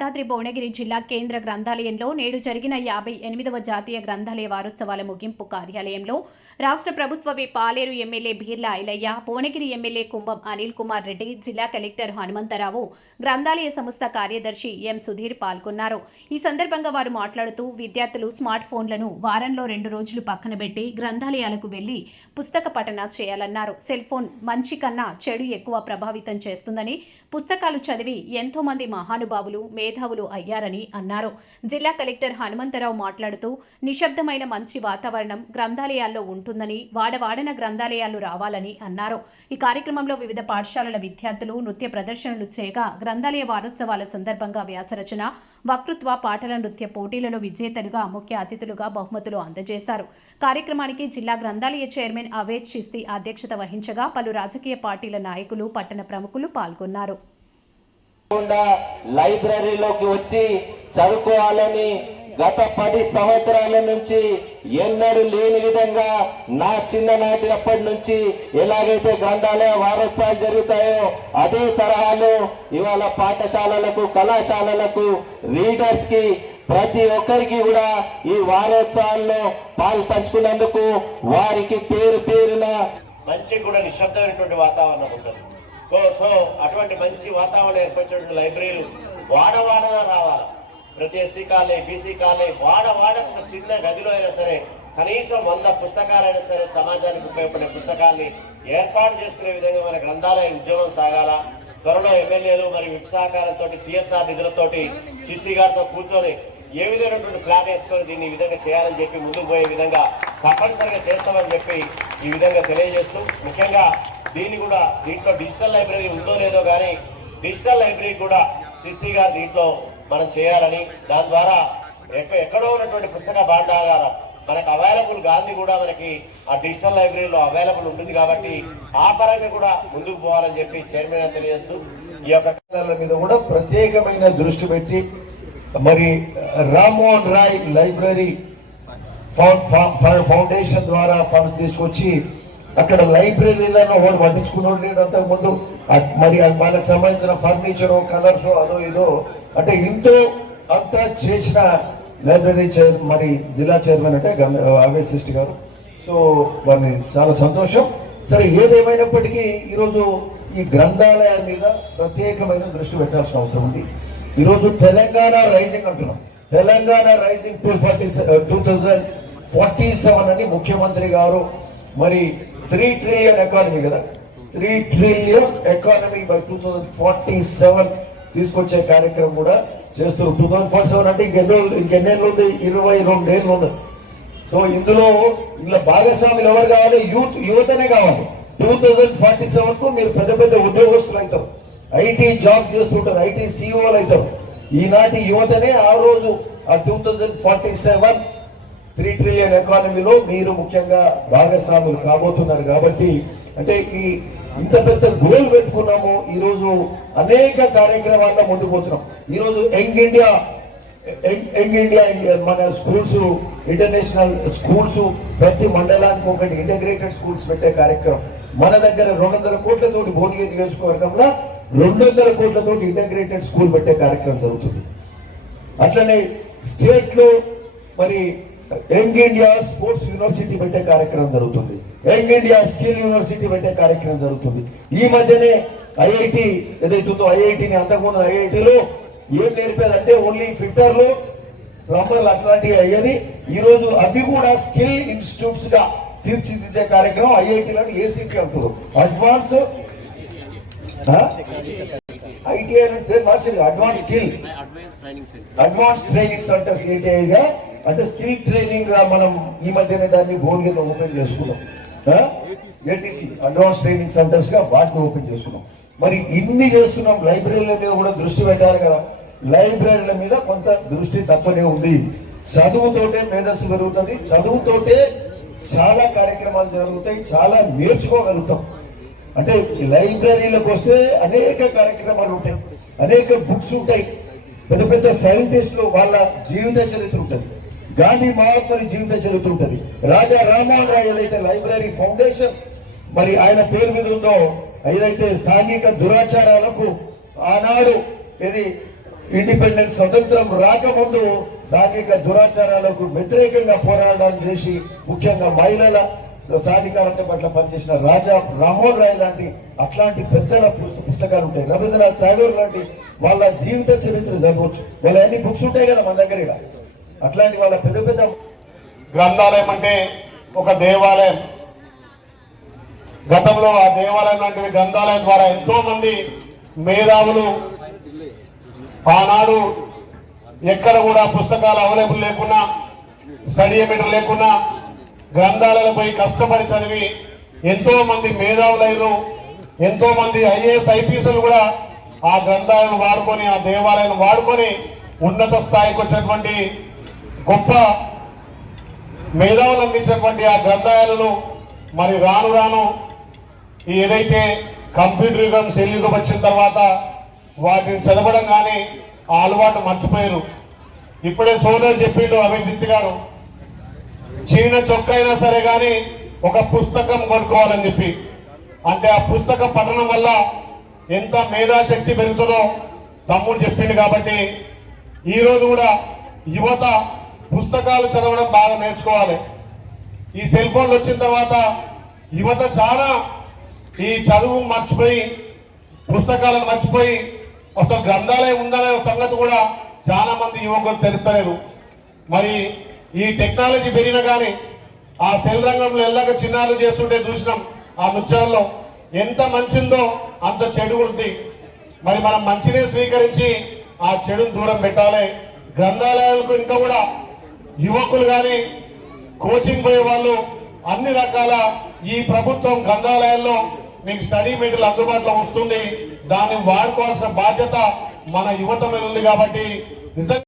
యాదాద్రి భువనగిరి జిల్లా కేంద్ర గ్రంథాలయంలో నేడు జరిగిన యాభై ఎనిమిదవ జాతీయ గ్రంథాలయ వారోత్సవాల ముగింపు కార్యాలయంలో రాష్ట్ర ప్రభుత్వ whip Paleru MLA Beerla Ailaiah Bhuvanagiri MLA Kumbham Anil Kumar Reddy జిల్లా కలెక్టర్ హనుమంతరావు గ్రంథాలయ సంస్థ కార్యదర్శి ఎం సుధీర్ పాల్గొన్నారు. ఈ సందర్భంగా వారు మాట్లాడుతూ విద్యార్థులు స్మార్ట్ ఫోన్లను వారంలో రెండు రోజులు పక్కన పెట్టి గ్రంథాలయాలకు వెళ్ళి పుస్తక పఠన చేయాలన్నారు. సెల్ ఫోన్ మంచి కన్నా చెడు ఎక్కువ ప్రభావితం చేస్తుందని పుస్తకాలు చదివి ఎంతో మంది మహానుభావులు మేధావులు అయ్యారని అన్నారు. జిల్లా కలెక్టర్ హనుమంతరావు మాట్లాడుతూ నిశ్శబ్దమైన మంచి వాతావరణం గ్రంథాలయాల్లో ఉంటుందని వాడవాడన గ్రంథాలయాలు రావాలని అన్నారు. ఈ కార్యక్రమంలో వివిధ పాఠశాలల విద్యార్థులు నృత్య ప్రదర్శనలు చేయగా గ్రంథాలయ వారోత్సవాల సందర్భంగా వ్యాసరచన వక్తృత్వ పాటల నృత్య పోటీలలో విజేతలుగా ముఖ్య అతిథులుగా బహుమతులు అందజేశారు. కార్యక్రమానికి జిల్లా గ్రంథాలయ చైర్మన్ అవేద్ చిస్తి అధ్యక్షత వహించగా పలు రాజకీయ పార్టీల నాయకులు పట్టణ ప్రముఖులు పాల్గొన్నారు. లైబ్రరీలోకి వచ్చి చదువుకోవాలని గత పది సంవత్సరాల నుంచి ఎన్నడూ లేని విధంగా నా చిన్ననాటినప్పటి నుంచి ఎలాగైతే గ్రంథాలయ వారోత్సవాలు జరుగుతాయో అదే తరహాలో ఇవాళ పాఠశాలలకు కళాశాలలకు రీడర్స్కి ప్రతి ఒక్కరికి కూడా ఈ వారోత్సవాల్లో పాలు పంచుకున్నందుకు వారికి పేరు పేరున మంచి కూడా నిశ్శబ్దమైనటువంటి వాతావరణం ఉంటుంది. సో సో అటువంటి మంచి వాతావరణం ఏర్పరిచినటువంటి లైబ్రరీలు వాడవాడగా రావాలి? ప్రతి ఎస్సీ కాలే బీసీ కాలే వాడవాడ ఒక చిన్న గదిలో అయినా సరే కనీసం వంద పుస్తకాలైనా సరే సమాజానికి ఉపయోగపడే పుస్తకాల్ని ఏర్పాటు చేసుకునే విధంగా మన గ్రంథాలయ ఉద్యమం సాగాల. త్వరలో ఎమ్మెల్యేలు మరియు విప్ సహకారంతో సిఎస్ఆర్ నిధులతోటి చిస్తి గారితో కూర్చొని ఏ విధమైనటువంటి ప్లాన్ వేసుకొని దీన్ని ఈ విధంగా చేయాలని చెప్పి ముందుకు పోయే విధంగా తప్పనిసరిగా చేస్తామని చెప్పి ఈ విధంగా తెలియజేస్తూ ముఖ్యంగా దీన్ని కూడా దీంట్లో డిజిటల్ లైబ్రరీ ఉందో లేదో కానీ డిజిటల్ లైబ్రరీ కూడా చిస్తీ గారు దీంట్లో మనం చేయాలని దాని ద్వారా ఎక్కడో ఉన్నటువంటి పుస్తక భాండాగారం మనకు అవైలబుల్ గాంధీ కూడా మనకి ఆ డిజిటల్ లైబ్రరీలో అవైలబుల్ ఉంటుంది కాబట్టి ఆ పరంగా కూడా ముందుకు పోవాలని చెప్పి చైర్మన్ తెలియజేస్తూ ఈ యొక్క మీద కూడా ప్రత్యేకమైన దృష్టి పెట్టి మరి రామ్మోహన్ రాయ్ లైబ్రరీ ఫౌండేషన్ ద్వారా ఫండ్స్ తీసుకొచ్చి అక్కడ లైబ్రరీలను వాడు పట్టించుకున్నాడు నేను అంతకు ముందు మరి అది వాళ్ళకి సంబంధించిన ఫర్నిచర్ కలర్స్ అదో ఇదో. అంటే ఇంతో అంతా చేసిన లైబ్రరీ చైర్ మరి జిల్లా చైర్మన్ అంటే ఆవేశ సృష్టి గారు. సో వారిని చాలా సంతోషం. సరే ఏదేమైనప్పటికీ ఈరోజు ఈ గ్రంథాలయం మీద ప్రత్యేకమైన దృష్టి పెట్టాల్సిన అవసరం ఉంది. ఈరోజు తెలంగాణ రైజింగ్ అంటున్నాం. Telangana rising two forty two thousand forty seven అని ముఖ్యమంత్రి గారు మరి త్రీ ట్రిలియన్ ఎకానమీ కదా. Three trillion economy by two thousand forty seven తీసుకొచ్చే కార్యక్రమం కూడా చేస్తున్నారు టూ థౌజండ్ ఫార్టీ సెవెన్ అంటే ఇంకెన్నో ఇంకెన్నేళ్ళు ఉంది? ఇరవై రెండేళ్ళు ఉన్నాయి సో ఇందులో ఇందులో భాగస్వాములు ఎవరు కావాలి? యూత్ యువతనే కావాలి. టూ థౌజండ్ ఫార్టీ సెవెన్కు మీరు పెద్ద పెద్ద ఉద్యోగస్తులు అవుతారు. ఐటీ జాబ్ చేస్తుంటారు. ఐటీ సీఈఓలు అవుతారు. ఈనాటి యువతనే ఆ రోజు ఆ two thousand forty seven three trillion ఎకానమీలో మీరు ముఖ్యంగా భాగస్వాములు కాబోతున్నారు కాబట్టి అంటే ఈ ఇంత పెద్ద గోల్ పెట్టుకున్నాము ఈరోజు అనేక కార్యక్రమాల్లో ముందుకు పోతున్నాం. Young India young young India మన స్కూల్స్ ఇంటర్నేషనల్ స్కూల్స్ ప్రతి మండలానికి ఒకటి ఇంటగ్రేటెడ్ స్కూల్స్ పెట్టే కార్యక్రమం. మన దగ్గర రెండు వందల కోట్లతోటి భువనగిరి నియోజకవర్గంలో రెండు వందల కోట్లతోటి ఇంటగ్రేటెడ్ స్కూల్ పెట్టే కార్యక్రమం జరుగుతుంది. అట్లనే స్టేట్లో మరి యంగ్ ఇండియా స్పోర్ట్స్ యూనివర్సిటీ పెట్టే కార్యక్రమం జరుగుతుంది. యంగ్ ఇండియా స్కిల్ యూనివర్సిటీ పెట్టే కార్యక్రమం జరుగుతుంది. ఈ మధ్యనే ఐఐటి ఏదైతుందో ఐఐటిని అంతకుముందు ఐఐటిలో ఏం నేర్పేదంటే ఓన్లీ ఫిట్టర్లు ప్లంబర్లు అట్లాంటివి అయ్యేది. ఈ రోజు అవి కూడా స్కిల్ ఇన్స్టిట్యూట్స్గా తీర్చిదిద్దే కార్యక్రమం ఐఐటీలో ఏసీపీ అంటారు అడ్వాన్స్ ఐటీఐ మార్చింది. Advance skill advance training centers ఏటీఐగా అంటే స్కిల్ ట్రైనింగ్గా మనం ఈ మధ్యనే దాన్ని భువనగిరిలో ఓపెన్ చేసుకున్నాం. ఏటీసీ అడ్వాన్స్ ట్రైనింగ్ సెంటర్స్గా వాటిని ఓపెన్ చేసుకున్నాం. మరి ఇన్ని చేస్తున్నాం లైబ్రరీల మీద కూడా దృష్టి పెట్టాలి కదా. లైబ్రరీల మీద కొంత దృష్టి తప్పనే ఉంది. చదువుతోటే మేధస్సు పెరుగుతుంది. చదువుతోటే చాలా కార్యక్రమాలు జరుగుతాయి. చాలా నేర్చుకోగలుగుతాం. అంటే లైబ్రరీలకు వస్తే అనేక కార్యక్రమాలు ఉంటాయి. అనేక బుక్స్ ఉంటాయి. పెద్ద పెద్ద సైంటిస్టులు వాళ్ళ జీవిత చరిత్ర ఉంటుంది. గాంధీ మహాత్ముని జీవిత చరిత్ర ఉంటుంది రాజా రామోహన్ రాయ్ ఏదైతే లైబ్రరీ ఫౌండేషన్ మరి ఆయన పేరు మీద ఉందో ఏదైతే సాంఘిక దురాచారాలకు ఆనాడు ఇది ఇండిపెండెన్స్ స్వతంత్రం రాకముందు సాంఘిక దురాచారాలకు వ్యతిరేకంగా పోరాడడం చేసి ముఖ్యంగా మహిళల సాధికారత పట్ల పనిచేసిన రాజా రామోహన్ రాయ్ లాంటి అట్లాంటి పెద్దల పుస్తకాలు ఉంటాయి. రవీంద్రనాథ్ ఠాగూర్ లాంటి వాళ్ళ జీవిత చరిత్ర జరగవచ్చు వాళ్ళ అన్ని బుక్స్ ఉంటాయి కదా మన దగ్గర అట్లాంటి వాళ్ళ పెద్ద పెద్ద గ్రంథాలయం అంటే ఒక దేవాలయం. గతంలో ఆ దేవాలయం లాంటివి గ్రంథాలయం ద్వారా ఎంతో మంది మేధావులు ఆనాడు ఎక్కడ కూడా పుస్తకాలు అవైలబుల్ లేకున్నా స్టడీ మీటర్ లేకున్నా గ్రంథాలయాలు పోయి కష్టపడి చదివి ఎంతో మంది మేధావులైన ఎంతో మంది ఐఏఎస్ ఐపీఎస్లు కూడా ఆ గ్రంథాలను వాడుకొని ఆ దేవాలయాన్ని వాడుకొని ఉన్నత స్థాయికి వచ్చినటువంటి గొప్ప మేధావులు అందించినటువంటి ఆ గ్రంథాలయాలను మరి రాను రాను ఏదైతే కంప్యూటర్ యుగం సెల్ యుగం వచ్చిన తర్వాత వాటిని చదవడం కానీ ఆ అలవాటు మర్చిపోయారు. ఇప్పుడే సోదరు చెప్పిండు అభిజిత్ గారు. చిన్న చొక్క అయినా సరే కానీ ఒక పుస్తకం కొనుక్కోవాలని చెప్పి. అంటే ఆ పుస్తకం పఠనం వల్ల ఎంత మేధాశక్తి పెరుగుతుందో తమ్ముడు చెప్పిండు కాబట్టి ఈరోజు కూడా యువత పుస్తకాలు చదవడం బాగా నేర్చుకోవాలి. ఈ సెల్ ఫోన్లు వచ్చిన తర్వాత యువత చాలా ఈ చదువు మర్చిపోయి పుస్తకాలను మర్చిపోయి ఒక గ్రంథాలయం ఉందనే సంగతి కూడా చాలా మంది యువకులు తెలుస్తలేదు. మరి ఈ టెక్నాలజీ పెరిగిన కానీ ఆ సెల్ రంగంలో ఎల్లాక చిన్నారులు చేస్తుంటే చూసినాం ఆ ముత్యాలలో ఎంత మంచిందో అంత చెడు ఉంది. మరి మనం మంచినే స్వీకరించి ఆ చెడును దూరం పెట్టాలి. గ్రంథాలయాలకు ఇంకా కూడా యువకులు కానీ కోచింగ్ పోయే వాళ్ళు అన్ని రకాల ఈ ప్రభుత్వం గ్రంథాలయాల్లో మీకు స్టడీ మెటీరియల్ అందుబాటులో వస్తుంది. దాన్ని వాడుకోవాల్సిన బాధ్యత మన యువత మీద ఉంది కాబట్టి నిజంగా